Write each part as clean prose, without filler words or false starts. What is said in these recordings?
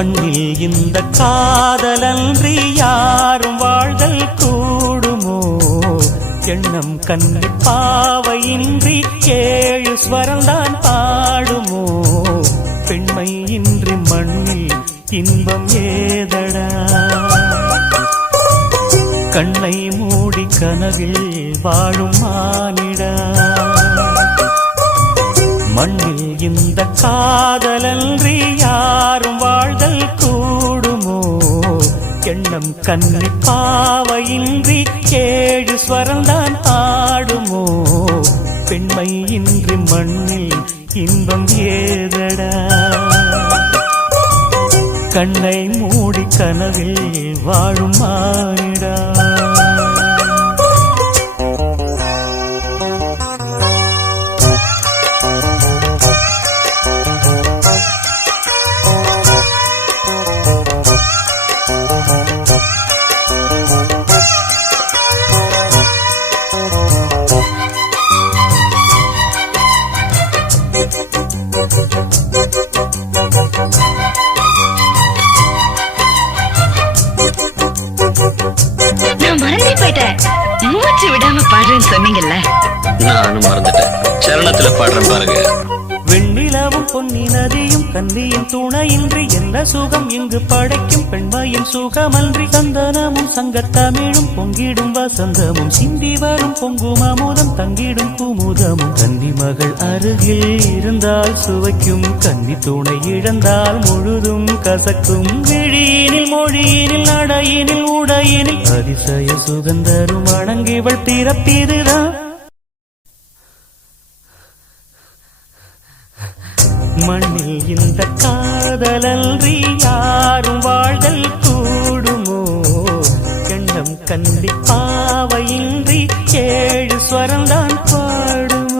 மண்ணில் இந்த காதலன்றி யாரும் வாழ்தல் கூடுமோ? எண்ணம் கண்ணி பாவையின்றி ஏழு ஸ்வரம்தான் பாடுமோ? பெண்மை இன்றி மண்ணில் இன்பம் ஏதடா? கண்ணை மூடி கனவில் வாழும் மானிடா. மண்ணில் இந்த காதலன்றி யாரும் வாழ்தல் கூடுமோ? எண்ணம் கண்ணி பாவையின்றி ஏழு ஸ்வரம்தான் ஆடுமோ? பெண்மை இன்றி மண்ணில் இன்பம் ஏதடா? கண்ணை மூடி கனவில் வாழும் மானிடா. மூச்சு விடாம பாடுறேன்னு சொன்னீங்கல்ல, நானும் மறந்துட்டேன். சரணத்துல பாடுறேன் பாருங்க. வெண்ணிலவும் பொன்னி நதியும் கன்னியின் துணையின்றி என்ன சுகம் இங்கு படைக்கும்? பெண்மையின் சுகமன்றி சந்தனமும் சங்கத்தமிழும் பொங்கிடும் வசந்தமும் சிந்தி வரும் பொங்கும் அமுதம் தங்கிடும் குமுதமும். கன்னி மகள் அருகில் இருந்தால் சுவைக்கும், கன்னி துணை இழந்தால் முழுதும் கசக்கும். விழியினில் மொழியினில் நடையினில் உடையினில் அதிசய சுகந்தரும் அடங்கிவள் பிறப்பிதுதான். மண்ணில் இந்த காதலன்றி யாரும் வாழ்தல் கூடுமோ? எண்ணம் கண்டி பாவையின்றி ஏழு ஸ்வரம்தான் பாடுமோ?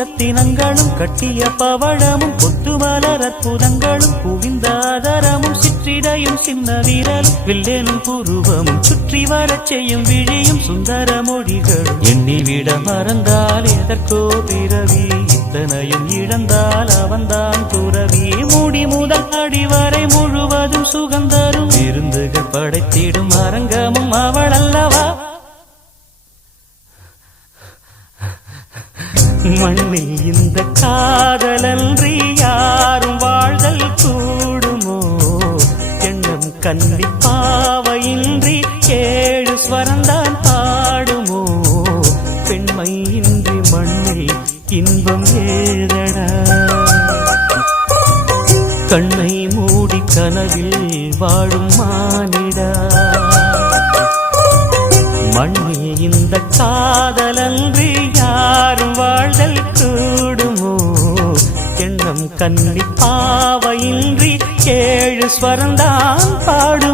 ரத்தினங்களும் கட்டிய பவழமும் கொத்து மலர் அற்புதங்களும் குவிந்தாதரமும் சிற்றிடையும் சின்ன வீரலும் வில்லேனும் புருவமும் சுற்றி வரச் செய்யும் விழியும் சுந்தர மொழிகளும். எண்ணிவிட மறந்தால் எதற்கோ பிறவி, இத்தனையும் இழந்தால் அவன்தான் துறவி. முடி முதல் அடிவரை முழுவதும் சுகந்தரும் விருந்துகள் படைத்திடும் அரங்கமும் அவள் அல்லவா? மண்ணில் இந்த காதலன்றி யாரும் வாழ்தல் கூடுமோ? எண்ணம் கண்ணி பாவையின்றி ஏழு ஸ்வரம்தான் பாடுமோ? பெண்மை இன்றி மண்ணில் இன்பம் ஏதடா? கண்ணை மூடி கனவில் வாழும் மானிடா. மண்ணில் இந்த காதலன்றி யாரும் வாழ்தல் கூடுமோ? எண்ணம் கண்ணி பாவையின்றி ஏழு ஸ்வரம்தான் பாடு.